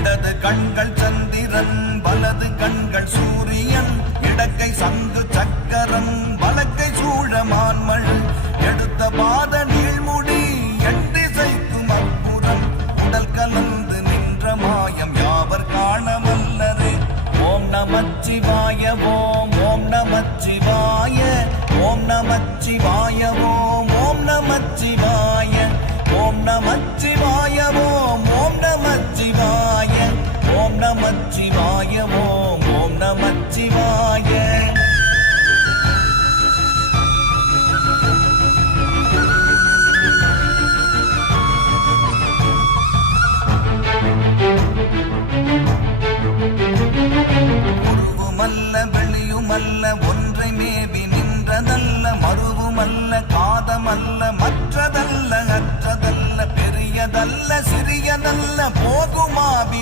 இடது கண்கள் சந்திரன் வலது கண்கள் சூரியன். இடக்கை சங்கு சக்கரம் வலக்கை சூழமான்மள் எடுத்த பாத நீள்முடி எட்டிசைக்கும் அப்புறம் உடல் கலந்து நின்ற மாயம் யாவர் காண ஓம் நமச்சிவாய ஓம் ஓம் நமச்சிவாய ஓம் நமச்சிவாய ஓம் நமச்சிவாய ஓம் ஓம் நமச்சிவாய. உருவுமல்ல வெளியுமல்ல ஒன்றை மேவி நின்றதல்ல மருவுமல்ல காதமல்ல மற்றதல்ல அற்றதல்ல பெரியதல்ல சிறியதல்ல போகுமாவி